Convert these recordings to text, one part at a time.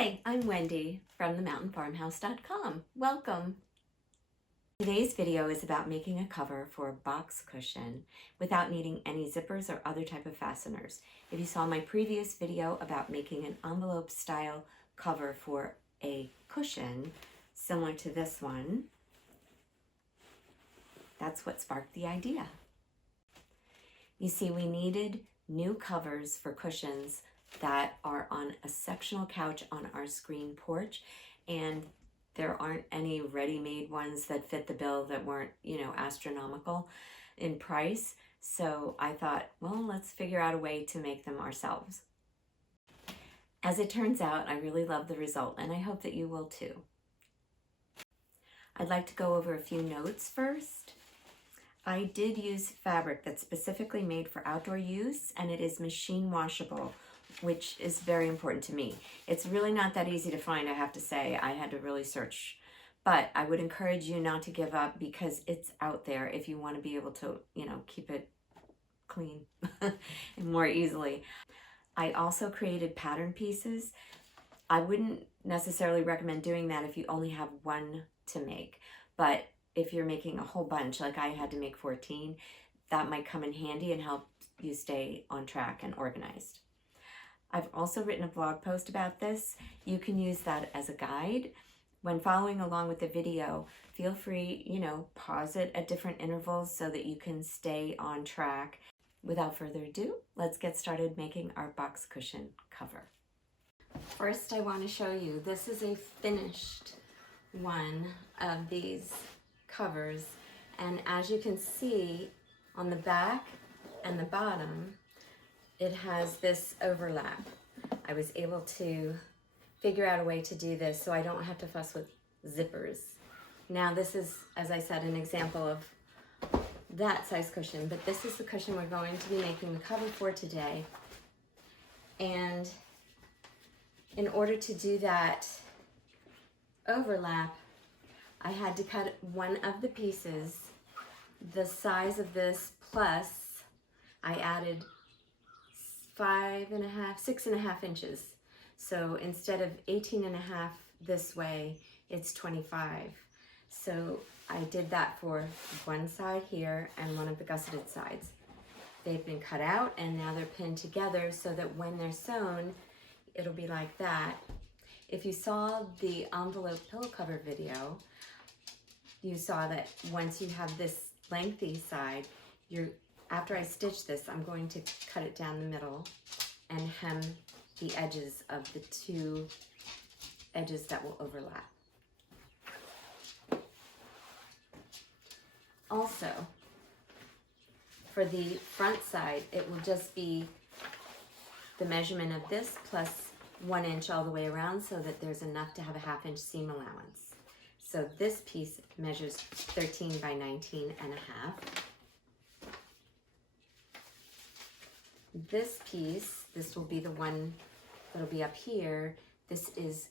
Hi, I'm Wendy from the mountainfarmhouse.com. Welcome. Today's video is about making a cover for a box cushion without needing any zippers or other type of fasteners. If you saw my previous video about making an envelope style cover for a cushion similar to this one, that's what sparked the idea. You see, we needed new covers for cushions that are on a sectional couch on our screen porch, and there aren't any ready-made ones that fit the bill that weren't, astronomical in price. So I thought, well, let's figure out a way to make them ourselves. As it turns out, I really love the result, and I hope that you will too. I'd like to go over a few notes first. I did use fabric that's specifically made for outdoor use, and it is machine washable, which is very important to me. It's really not that easy to find, I have to say. I had to really search. But I would encourage you not to give up because it's out there if you want to be able to, keep it clean and more easily. I also created pattern pieces. I wouldn't necessarily recommend doing that if you only have one to make. But if you're making a whole bunch, like I had to make 14, that might come in handy and help you stay on track and organized. I've also written a blog post about this. You can use that as a guide. When following along with the video, feel free, pause it at different intervals so that you can stay on track. Without further ado, let's get started making our box cushion cover. First, I want to show you, this is a finished one of these covers. And as you can see on the back and the bottom, it has this overlap. I was able to figure out a way to do this so I don't have to fuss with zippers. Now this is, as I said, an example of that size cushion, but this is the cushion we're going to be making the cover for today. And in order to do that overlap, I had to cut one of the pieces the size of this, plus I added 6.5 inches. So instead of 18.5 this way, it's 25. So I did that for one side here and one of the gusseted sides. They've been cut out and now they're pinned together so that when they're sewn, it'll be like that. If you saw the envelope pillow cover video, you saw that once you have this lengthy side, after I stitch this, I'm going to cut it down the middle and hem the edges of the two edges that will overlap. Also, for the front side, it will just be the measurement of this plus 1 inch all the way around so that there's enough to have a 1/2 inch seam allowance. So this piece measures 13 by 19.5. This piece, this will be the one that'll be up here. This is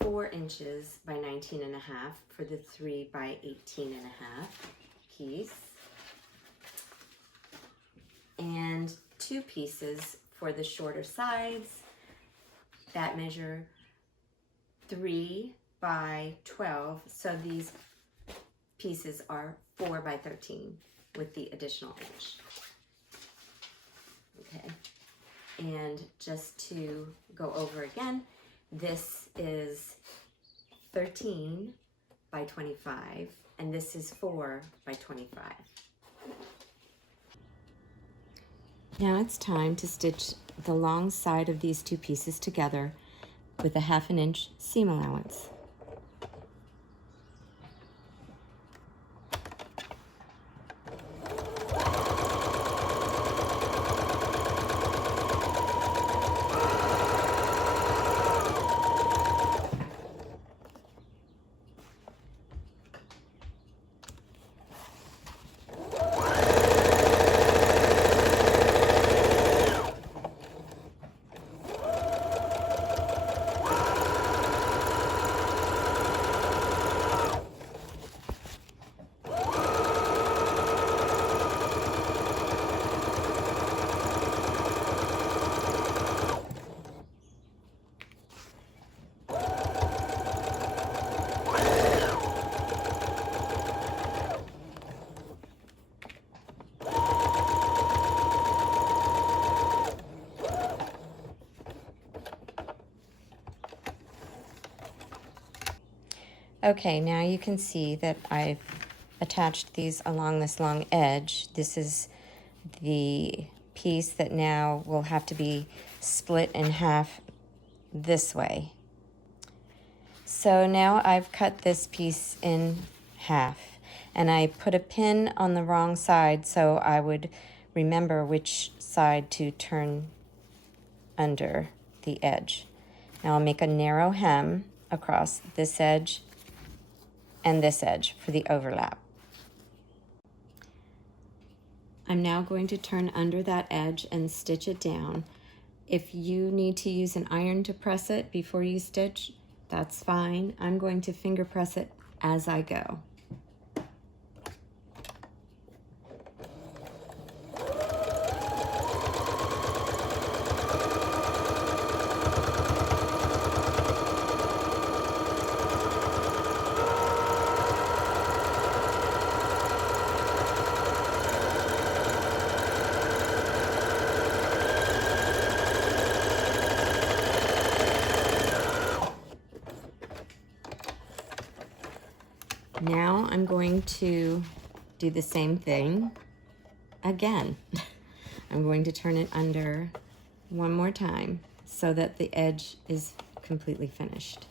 4 inches by 19.5 for the 3 by 18.5 piece. And 2 pieces for the shorter sides that measure 3 by 12. So these pieces are 4 by 13 with the additional inch. Okay, and just to go over again, this is 13 by 25, and this is 4 by 25. Now it's time to stitch the long side of these 2 pieces together with a 1/2 inch seam allowance. Okay, now you can see that I've attached these along this long edge. This is the piece that now will have to be split in half this way. So now I've cut this piece in half, and I put a pin on the wrong side so I would remember which side to turn under the edge. Now I'll make a narrow hem across this edge and this edge for the overlap. I'm now going to turn under that edge and stitch it down. If you need to use an iron to press it before you stitch, that's fine. I'm going to finger press it as I go. Now I'm going to do the same thing again. I'm going to turn it under one more time so that the edge is completely finished.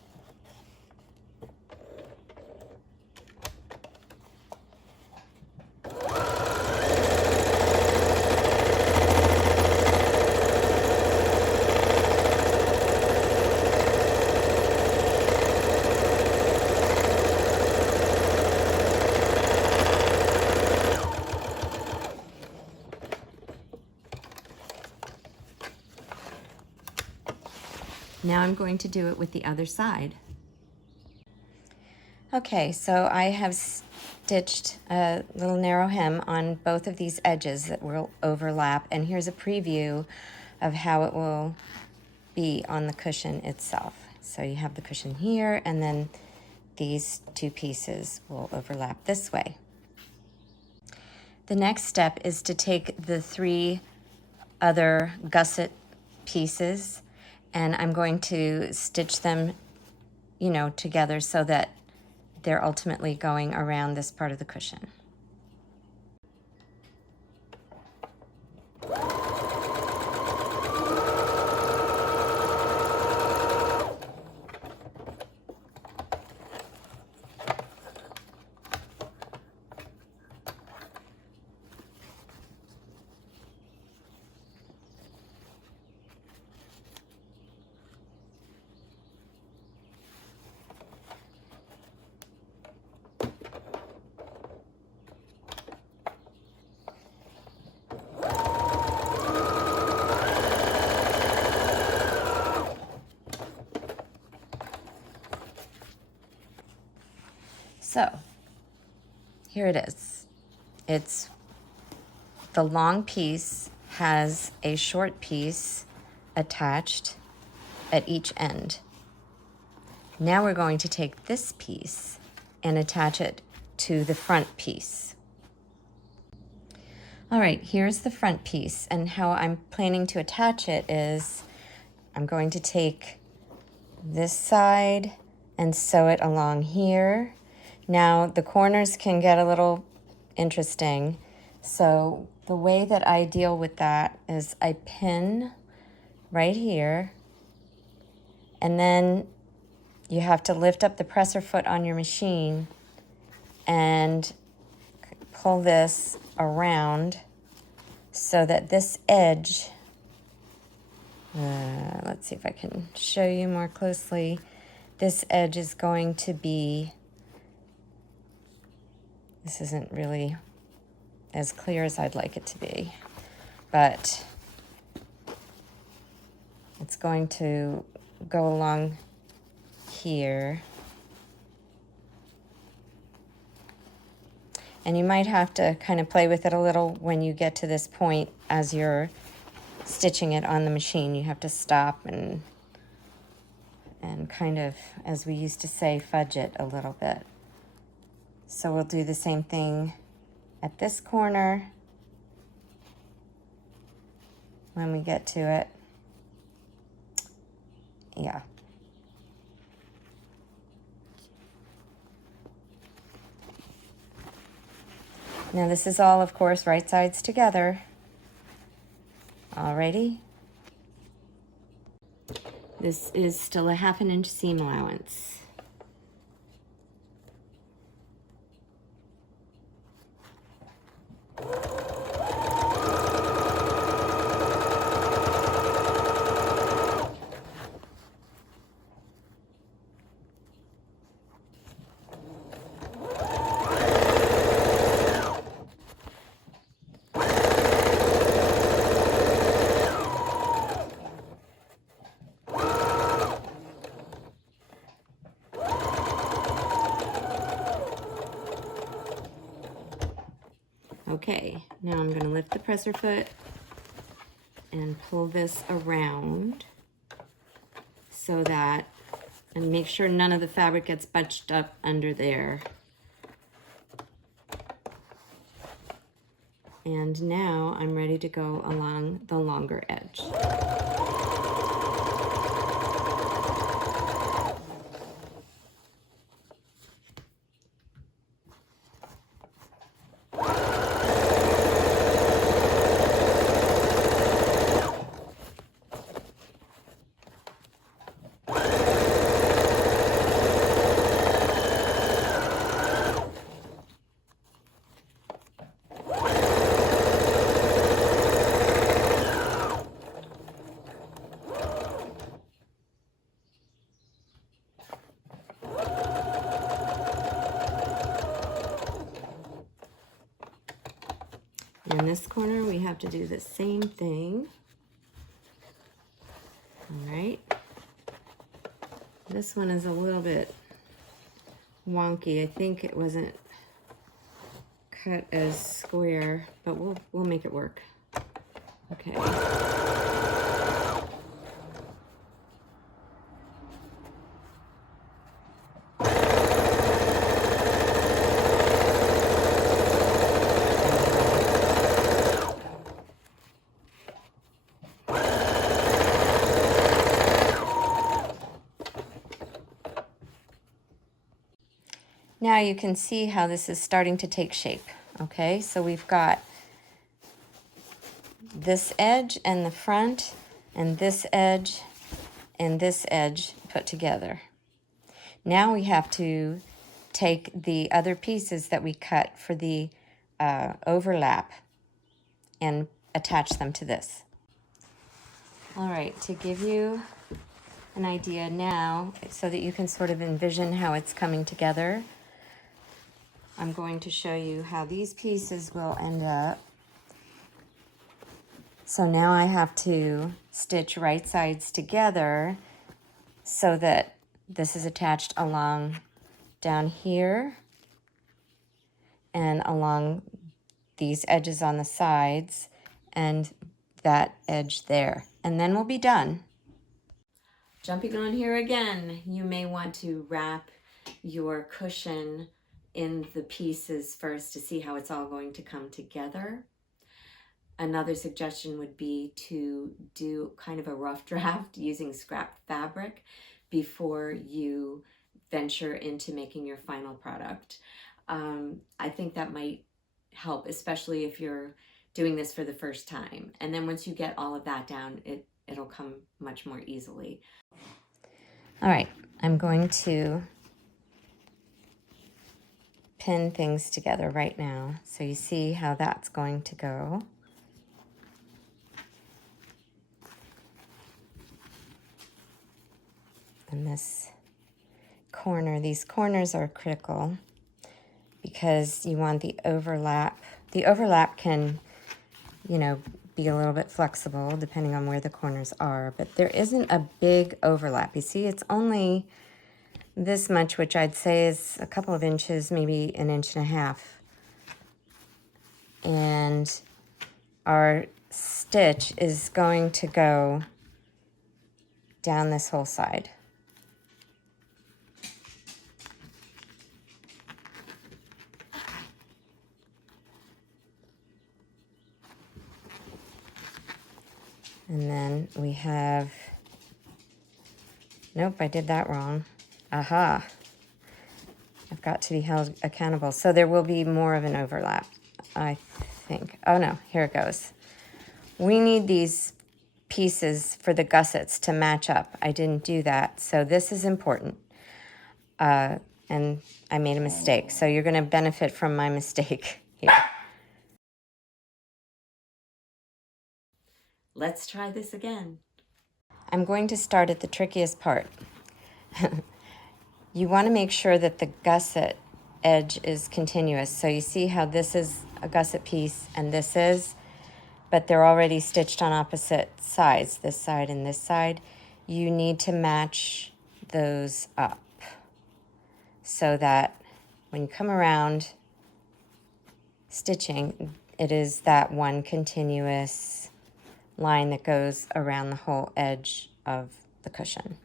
Now I'm going to do it with the other side. Okay, so I have stitched a little narrow hem on both of these edges that will overlap, and here's a preview of how it will be on the cushion itself. So you have the cushion here, and then these two pieces will overlap this way. The next step is to take the 3 other gusset pieces, and I'm going to stitch them, together so that they're ultimately going around this part of the cushion. So here it is. It's the long piece has a short piece attached at each end. Now we're going to take this piece and attach it to the front piece. All right, here's the front piece, and how I'm planning to attach it is I'm going to take this side and sew it along here. Now the corners can get a little interesting, so the way that I deal with that is I pin right here, and then you have to lift up the presser foot on your machine and pull this around so that this edge, let's see if I can show you more closely, this edge is going to be, this isn't really as clear as I'd like it to be, but it's going to go along here. And you might have to kind of play with it a little when you get to this point as you're stitching it on the machine. You have to stop and kind of, as we used to say, fudge it a little bit. So we'll do the same thing at this corner when we get to it. Yeah. Now this is all, of course, right sides together. Alrighty. This is still a 1/2 inch seam allowance. Okay, now I'm going to lift the presser foot and pull this around so that, and make sure none of the fabric gets bunched up under there. And now I'm ready to go along the longer edge. In this corner, we have to do the same thing. All right. This one is a little bit wonky. I think it wasn't cut as square, but we'll make it work. Okay. Now you can see how this is starting to take shape. Okay, so we've got this edge and the front, and this edge and this edge put together. Now we have to take the other pieces that we cut for the overlap and attach them to this. All right, to give you an idea now, so that you can sort of envision how it's coming together, I'm going to show you how these pieces will end up. So now I have to stitch right sides together so that this is attached along down here and along these edges on the sides and that edge there. And then we'll be done. Jumping on here again, you may want to wrap your cushion in the pieces first to see how it's all going to come together. Another suggestion would be to do kind of a rough draft using scrap fabric before you venture into making your final product. I think that might help, especially if you're doing this for the first time. And then once you get all of that down, it'll come much more easily. All right, I'm going to pin things together right now so you see how that's going to go. And this corner, these corners are critical because you want the overlap. The overlap can, you know, be a little bit flexible depending on where the corners are, but there isn't a big overlap. You see, it's only this much, which I'd say is a couple of inches, maybe 1.5 inches. And our stitch is going to go down this whole side. And then we have, nope, I did that wrong. Aha. I've got to be held accountable. So there will be more of an overlap. I think. Oh no, here it goes. We need these pieces for the gussets to match up. I didn't do that, so this is important. And I made a mistake, so you're going to benefit from my mistake here. Let's try this again. I'm going to start at the trickiest part. You want to make sure that the gusset edge is continuous. So you see how this is a gusset piece and this is, but they're already stitched on opposite sides, this side and this side. You need to match those up so that when you come around stitching, it is that one continuous line that goes around the whole edge of the cushion.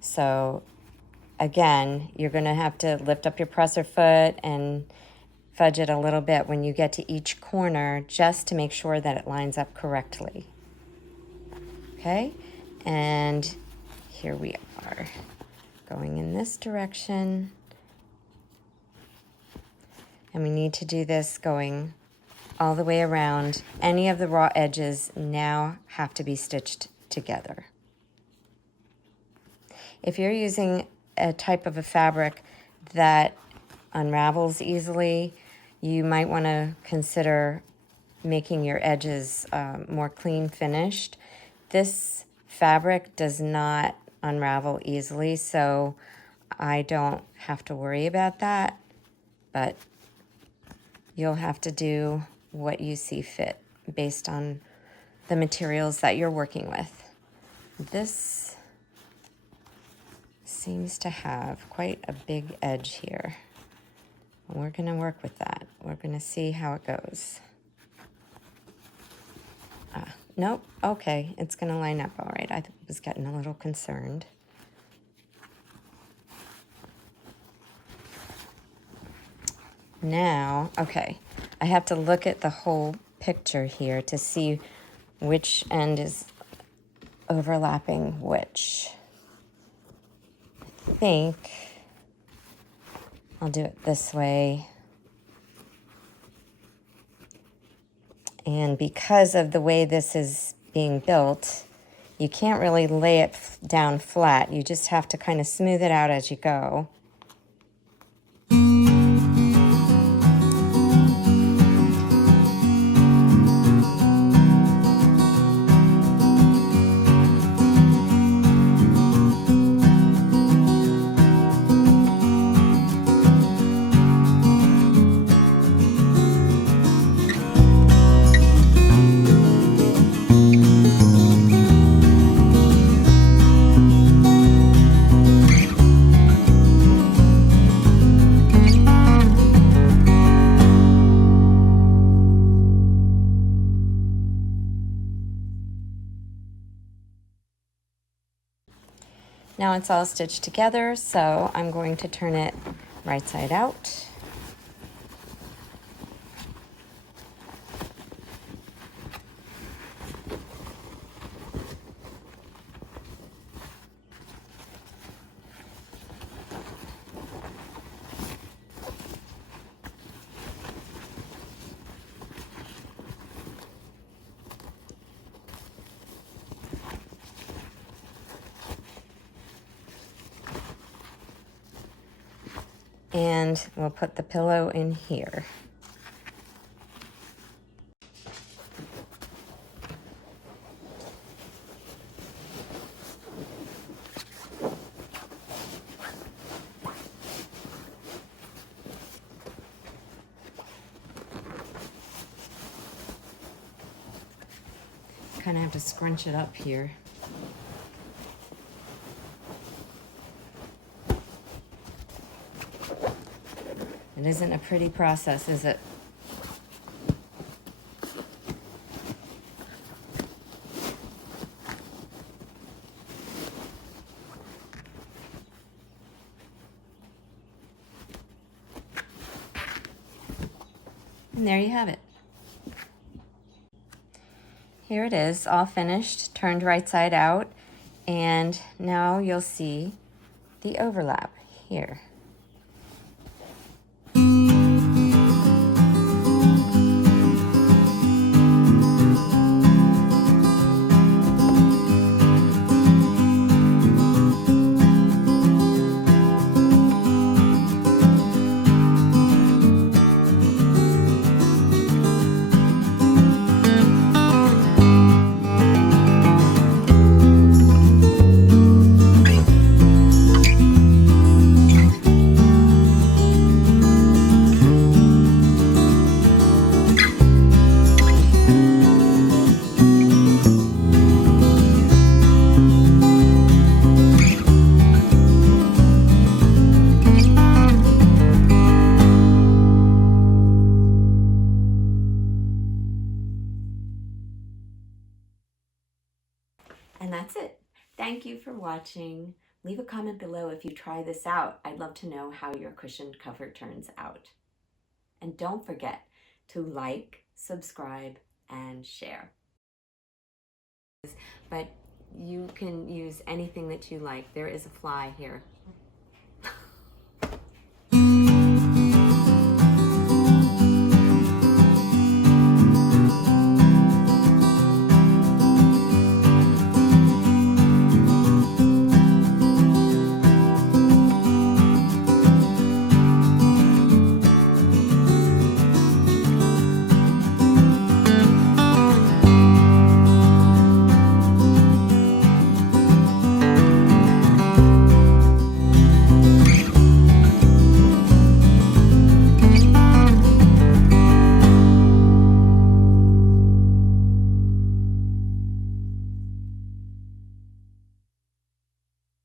So again, you're going to have to lift up your presser foot and fudge it a little bit when you get to each corner just to make sure that it lines up correctly. Okay, and here we are going in this direction. And we need to do this going all the way around. Any of the raw edges now have to be stitched together. If you're using a type of a fabric that unravels easily, you might want to consider making your edges more clean finished. This fabric does not unravel easily, so I don't have to worry about that, but you'll have to do what you see fit based on the materials that you're working with. This seems to have quite a big edge here. We're going to work with that. We're going to see how it goes. Nope. Okay, it's going to line up all right. I was getting a little concerned. Now, okay, I have to look at the whole picture here to see which end is overlapping which. I think I'll do it this way. And because of the way this is being built, you can't really lay it down flat. You just have to kind of smooth it out as you go. Now it's all stitched together, so I'm going to turn it right side out. And we'll put the pillow in here. Kind of have to scrunch it up here. It isn't a pretty process, is it? And there you have it. Here it is, all finished, turned right side out, and now you'll see the overlap here. And that's it. Thank you for watching. Leave a comment below if you try this out. I'd love to know how your cushion cover turns out. And don't forget to like, subscribe, and share. But you can use anything that you like. There is a fly here.